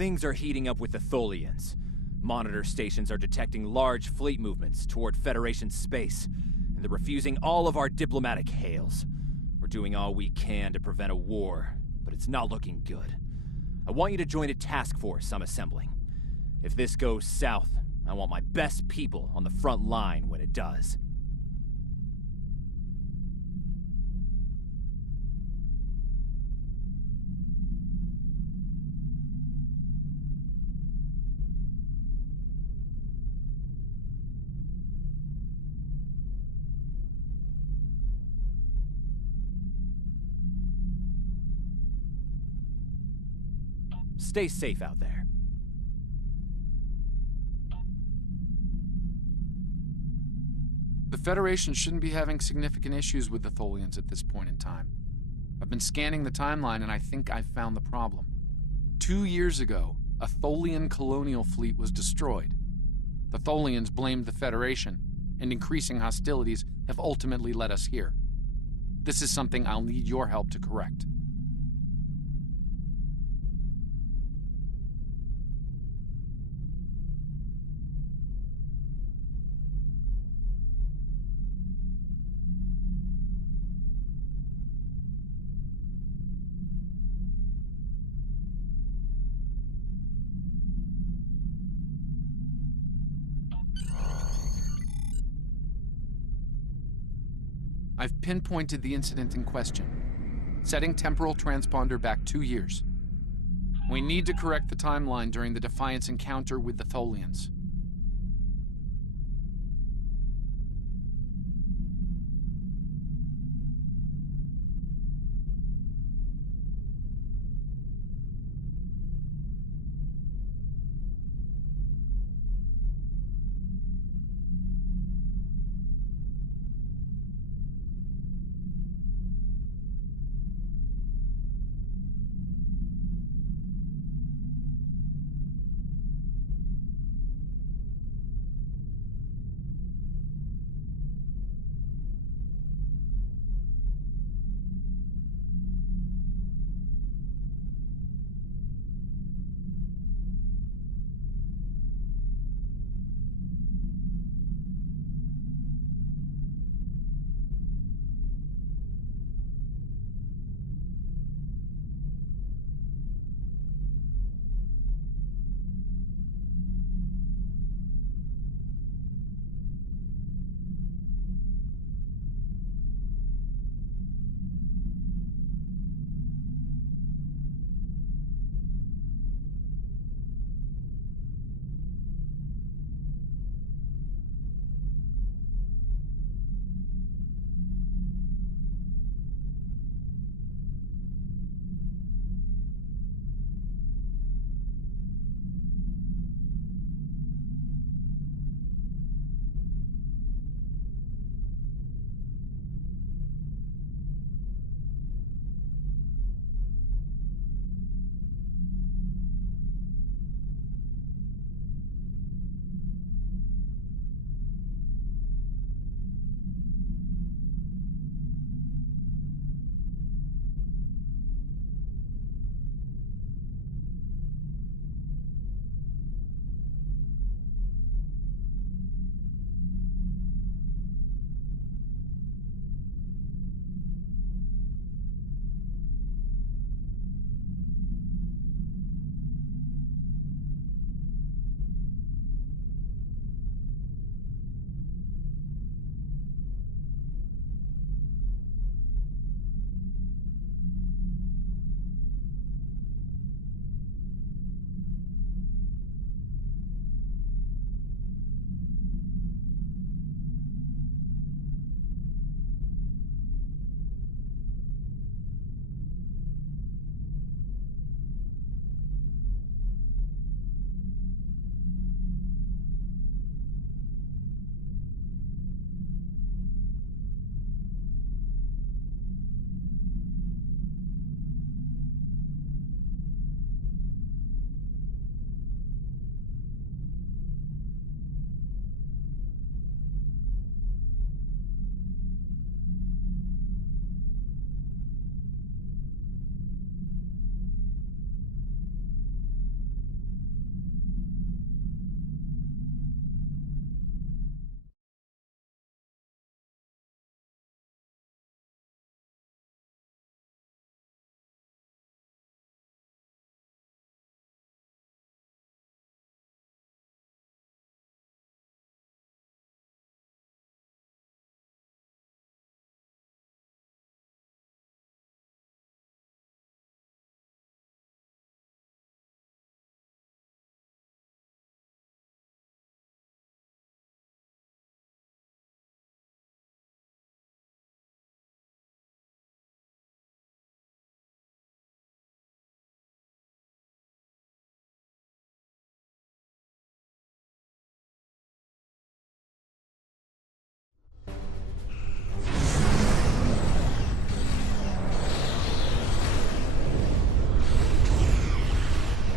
Things are heating up with the Tholians. Monitor stations are detecting large fleet movements toward Federation space, and they're refusing all of our diplomatic hails. We're doing all we can to prevent a war, but it's not looking good. I want you to join a task force I'm assembling. If this goes south, I want my best people on the front line when it does. Stay safe out there. The Federation shouldn't be having significant issues with the Tholians at this point in time. I've been scanning the timeline and I think I've found the problem. 2 years ago, a Tholian colonial fleet was destroyed. The Tholians blamed the Federation, and increasing hostilities have ultimately led us here. This is something I'll need your help to correct. I've pinpointed the incident in question, setting temporal transponder back 2 years. We need to correct the timeline during the Defiance encounter with the Tholians.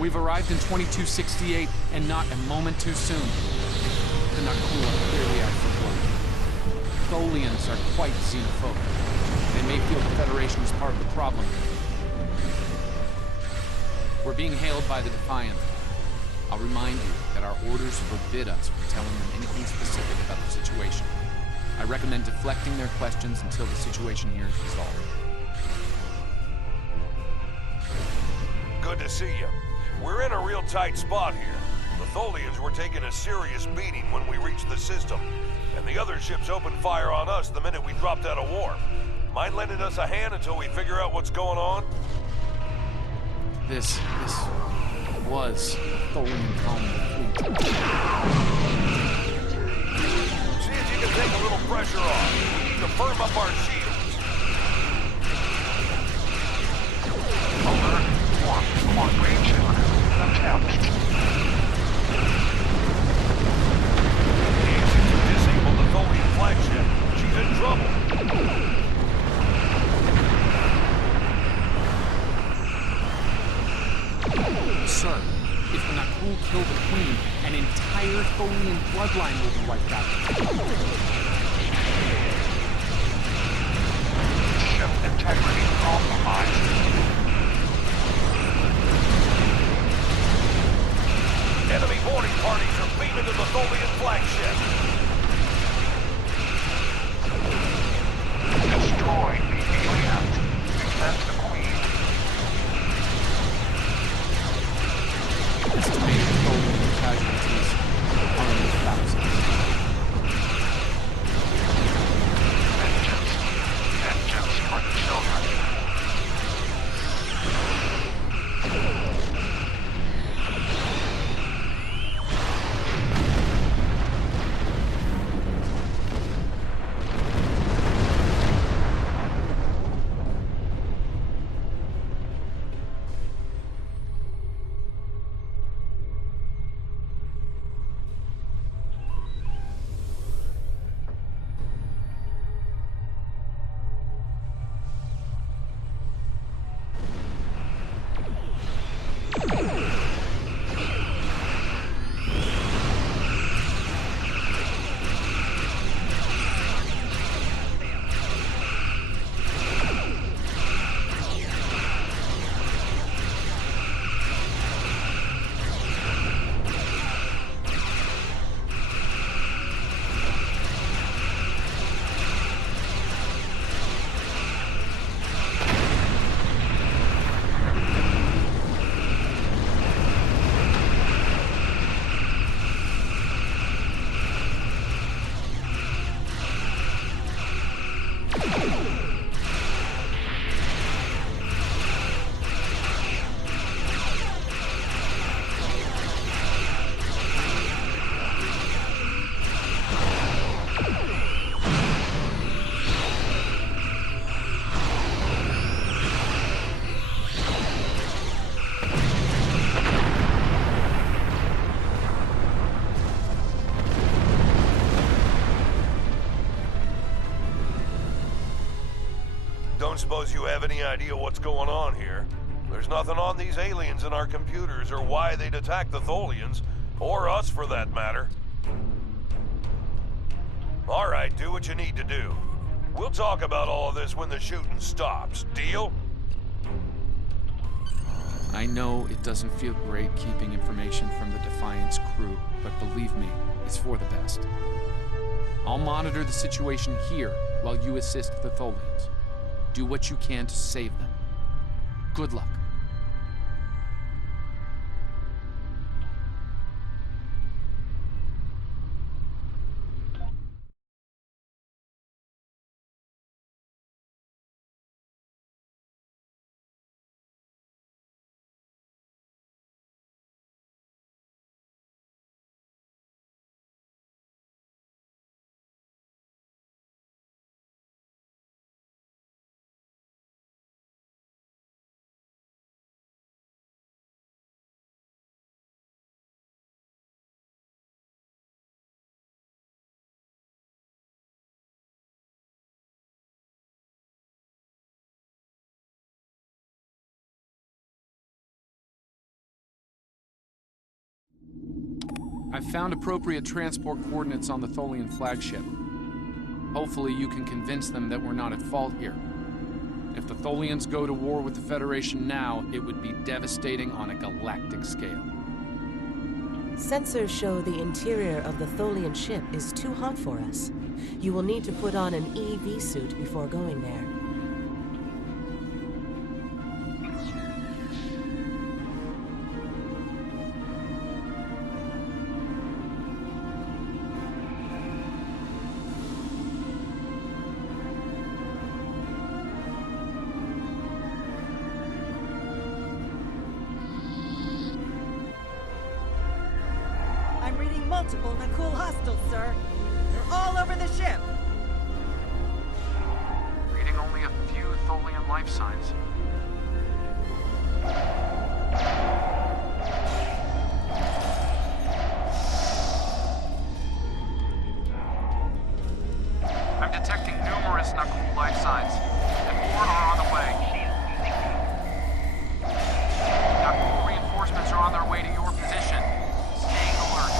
We've arrived in 2268, and not a moment too soon. The Nakula clearly out for blood. Tholians are quite xenophobic. They may feel the Federation is part of the problem. We're being hailed by the Defiant. I'll remind you that our orders forbid us from telling them anything specific about the situation. I recommend deflecting their questions until the situation here is resolved. Good to see you. We're in a real tight spot here. The Tholians were taking a serious beating when we reached the system, and the other ships opened fire on us the minute we dropped out of warp. Mind lending us a hand until we figure out what's going on? This was a Tholian colony fleet. See if you can take a little pressure off. We need to firm up our shields. Alert. Warp. Long-range attempt. Easy to disable the Tholian flagship. She's in trouble. Sir, if the Nakul kill the Queen, an entire Tholian bloodline will be wiped out. Ship integrity compromised. Enemy boarding parties are beaming to the Tholian flagship. Destroy the aliens. Defend the Queen. Estimated Tholian casualties are in the thousands. Vengeance. Vengeance for the children. Don't suppose you have any idea what's going on here? There's nothing on these aliens in our computers or why they'd attack the Tholians, or us for that matter. All right, do what you need to do. We'll talk about all of this when the shooting stops. Deal? I know it doesn't feel great keeping information from the Defiant's crew, but believe me, it's for the best. I'll monitor the situation here while you assist the Tholians. Do what you can to save them. Good luck. I've found appropriate transport coordinates on the Tholian flagship. Hopefully you can convince them that we're not at fault here. If the Tholians go to war with the Federation now, it would be devastating on a galactic scale. Sensors show the interior of the Tholian ship is too hot for us. You will need to put on an EV suit before going there. I'm reading multiple Nakul hostiles, sir. They're all over the ship. Reading only a few Tholian life signs. I'm detecting numerous Nakul life signs, and more are on the way. Nakul reinforcements are on their way to your position. Staying alert.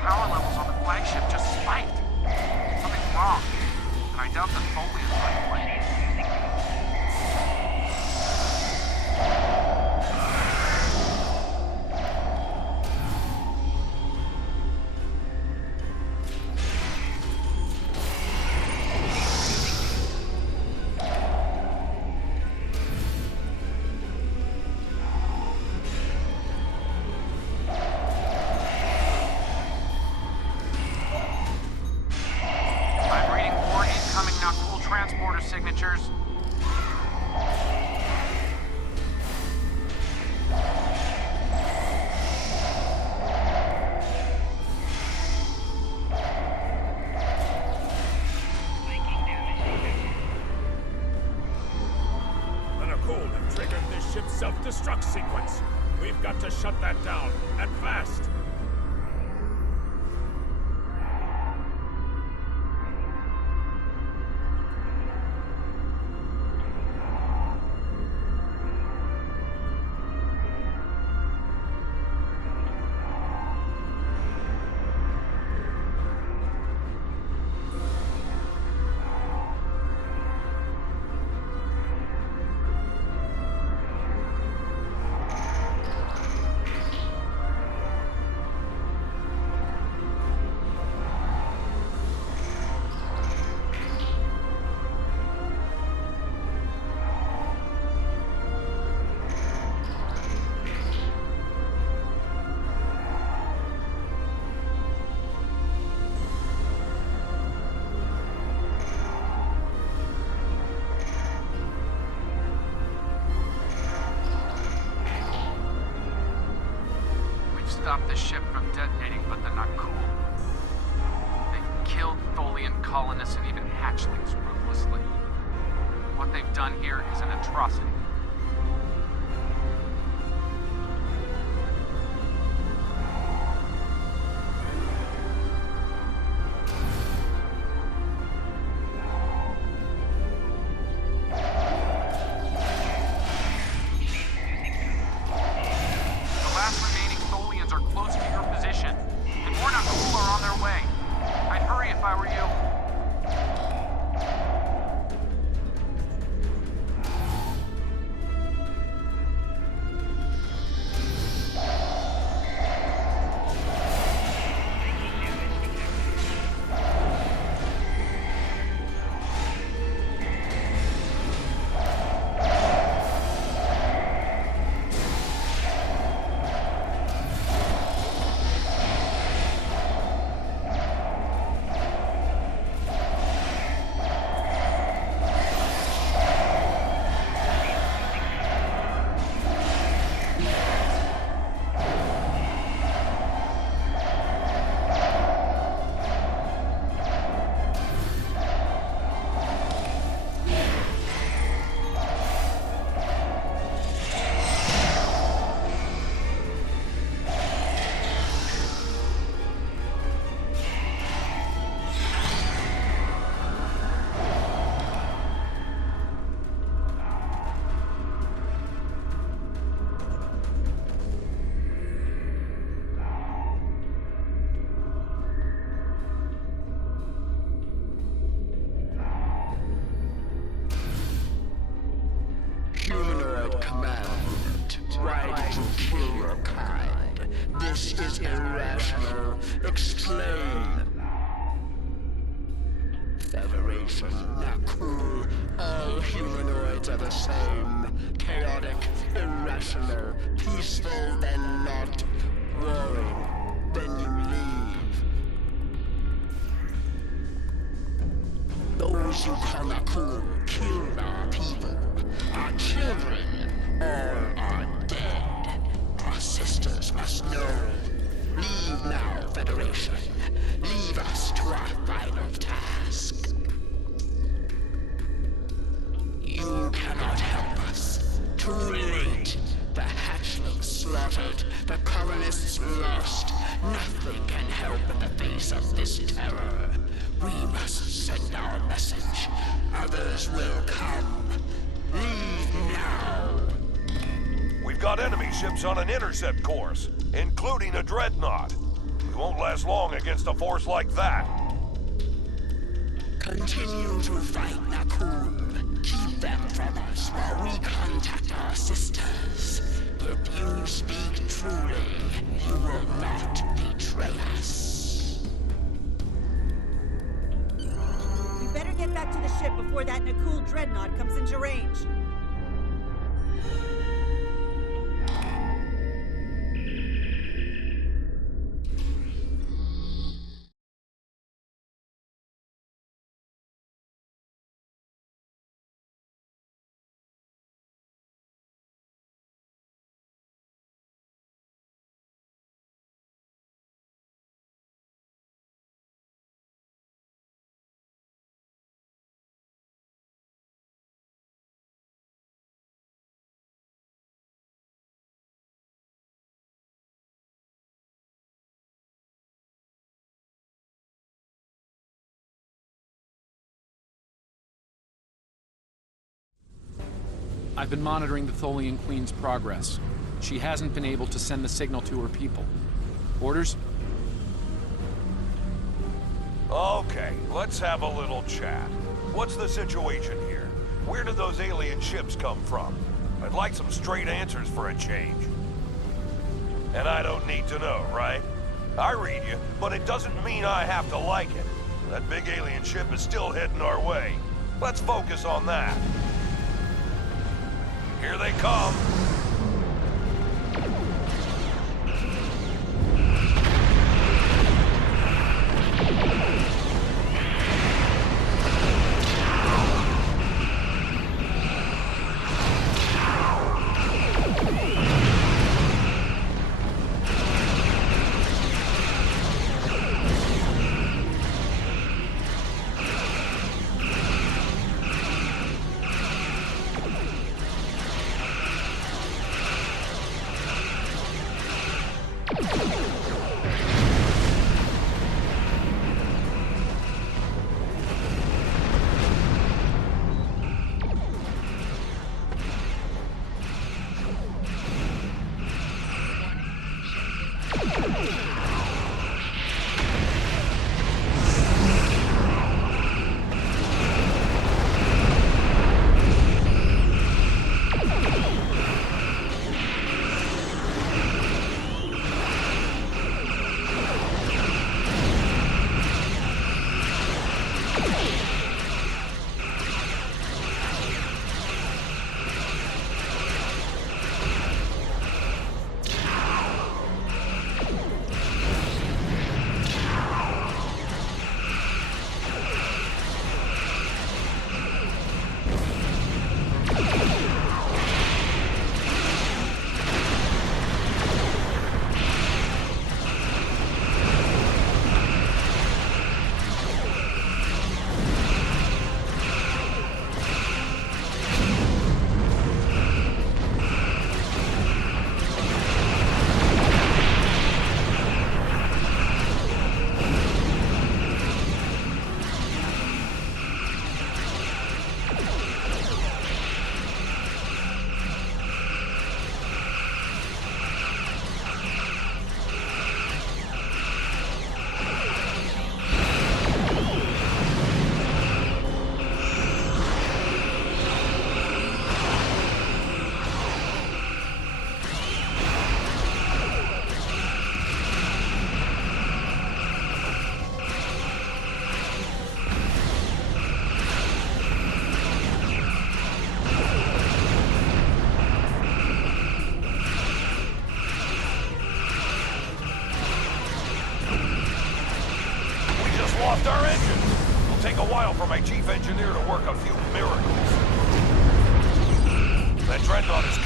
Power levels on the flagship just spiked. Something's wrong, and I doubt the Tholians are to blame. I'm reading more incoming Nakul transporter signatures. The Nakul have triggered this ship's self-destruct sequence. We've got to shut that down, and fast. Stop the ship from detonating, but they're not cool. They've killed Tholian colonists and even hatchlings ruthlessly. What they've done here is an atrocity. The last remaining Tholians are close to your position, and more Nakul are on their way. I'd hurry if I were you. This is irrational. Explain. Federation, Nakul. All humanoids are the same. Chaotic, irrational, peaceful, then not. Warring, then you leave. Those you call Nakul killed our people. Our children, all are dead. Our sisters must know. Leave now, Federation. Leave us to our final task. You cannot help us. Too late. The hatchlings slaughtered. The colonists lost. Nothing can help in the face of this terror. We must send our message. Others will come. Leave now. We've got enemy ships on an intercept course, including a dreadnought. We won't last long against a force like that. Continue to fight, Nakul. Keep them from us while we contact our sisters. If you speak truly, you will not betray us. We better get back to the ship before that Nakul dreadnought comes into range. I've been monitoring the Tholian Queen's progress. She hasn't been able to send the signal to her people. Orders? Okay, let's have a little chat. What's the situation here? Where did those alien ships come from? I'd like some straight answers for a change. And I don't need to know, right? I read you, but it doesn't mean I have to like it. That big alien ship is still heading our way. Let's focus on that. Here they come.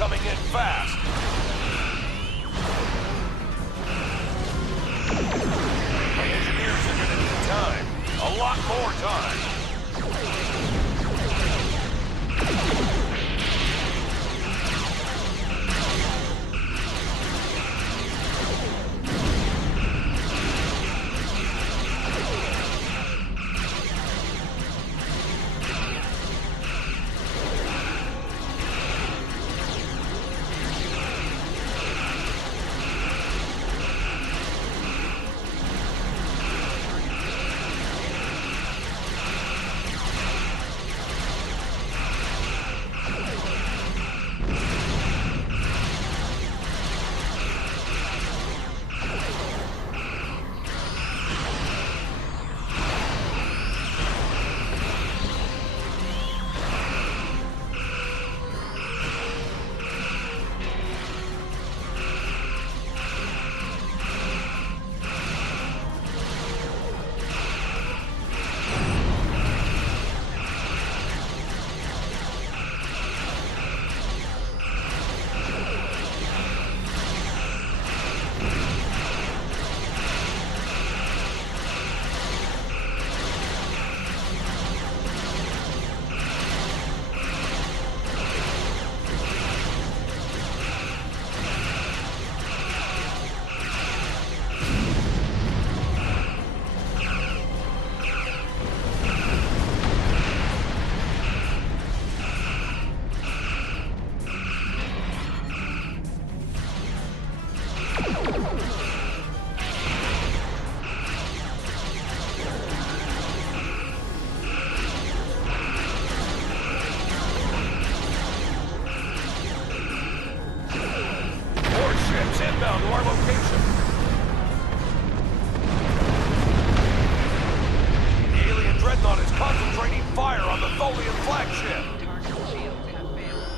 coming in fast. The engineers are gonna need time. A lot more time. Inbound to our location. The alien dreadnought is concentrating fire on the Tholian flagship. Target shields have failed.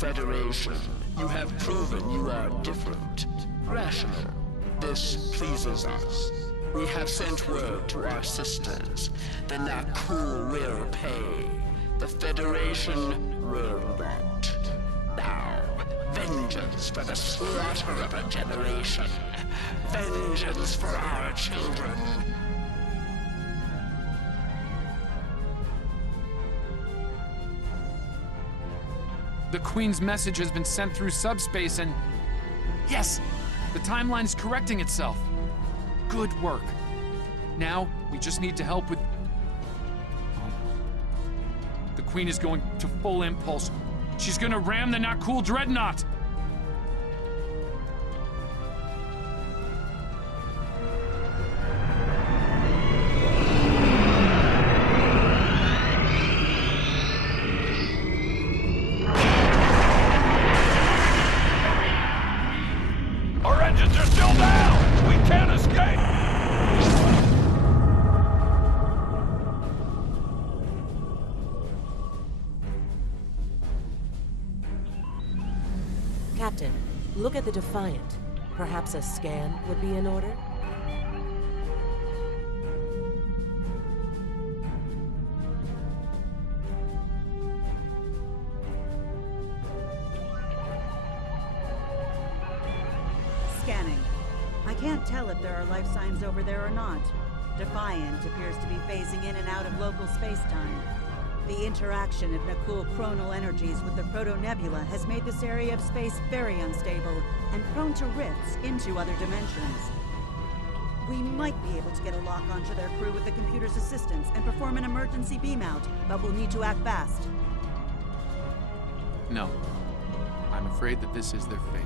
Federation, you have proven you are different, rational. This pleases us. We have sent word to our sisters. The Nakul will pay. The Federation will not. Now, vengeance for the slaughter of a generation. Vengeance for our children. The Queen's message has been sent through subspace and... Yes! The timeline is correcting itself. Good work. Now, we just need to help with... The Queen is going to full impulse. She's gonna ram the Nakul Dreadnought! Our engines are still down! We can't escape! Captain, look at the Defiant. Perhaps a scan would be in order? Scanning. I can't tell if there are life signs over there or not. Defiant appears to be phasing in and out of local space-time. The interaction of Nakul chronal energies with the Proto-Nebula has made this area of space very unstable and prone to rifts into other dimensions. We might be able to get a lock onto their crew with the computer's assistance and perform an emergency beam-out, but we'll need to act fast. No. I'm afraid that this is their fate.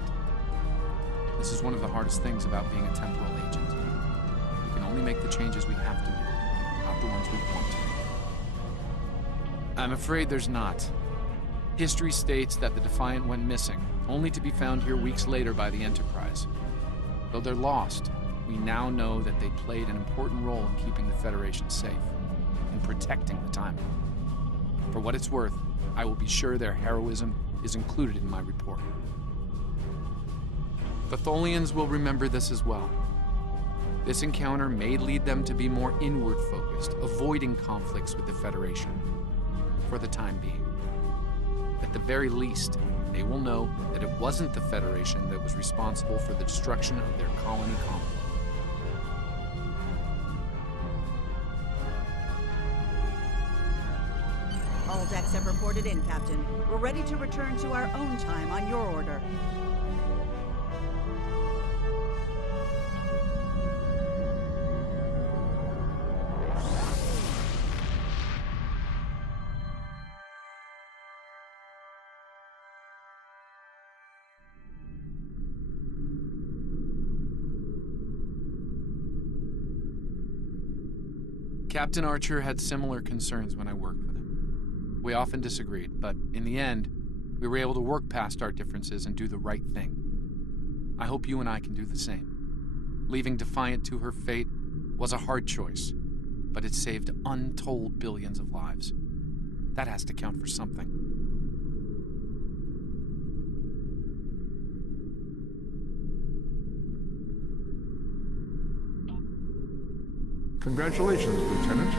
This is one of the hardest things about being a temporal agent. We can only make the changes we have to make, not the ones we want to. I'm afraid there's not. History states that the Defiant went missing, only to be found here weeks later by the Enterprise. Though they're lost, we now know that they played an important role in keeping the Federation safe, in protecting the timeline. For what it's worth, I will be sure their heroism is included in my report. The Tholians will remember this as well. This encounter may lead them to be more inward-focused, avoiding conflicts with the Federation. For the time being. At the very least, they will know that it wasn't the Federation that was responsible for the destruction of their colony complex. All decks have reported in, Captain. We're ready to return to our own time on your order. Captain Archer had similar concerns when I worked with him. We often disagreed, but in the end, we were able to work past our differences and do the right thing. I hope you and I can do the same. Leaving Defiant to her fate was a hard choice, but it saved untold billions of lives. That has to count for something. Congratulations, Lieutenant.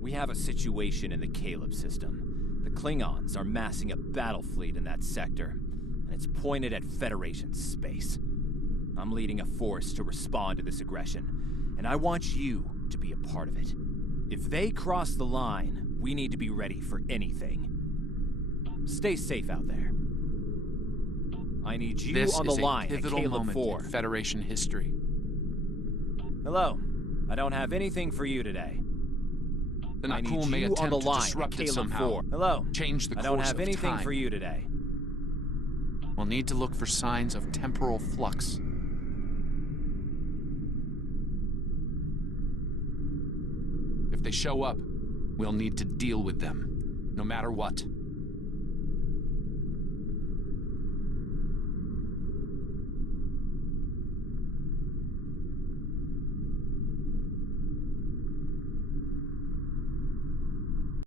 We have a situation in the Caleb system. The Klingons are massing a battle fleet in that sector, and it's pointed at Federation space. I'm leading a force to respond to this aggression, and I want you to be a part of it. If they cross the line, we need to be ready for anything. Stay safe out there. I need you on the line at Caleb 4. In Federation history. Hello. I don't have anything for you today. The I need Nakul may you attempt on the to line disrupt at it Caleb somehow. 4. Hello. Change the I course don't have of anything time. for you today. We'll need to look for signs of temporal flux. If they show up, we'll need to deal with them, no matter what.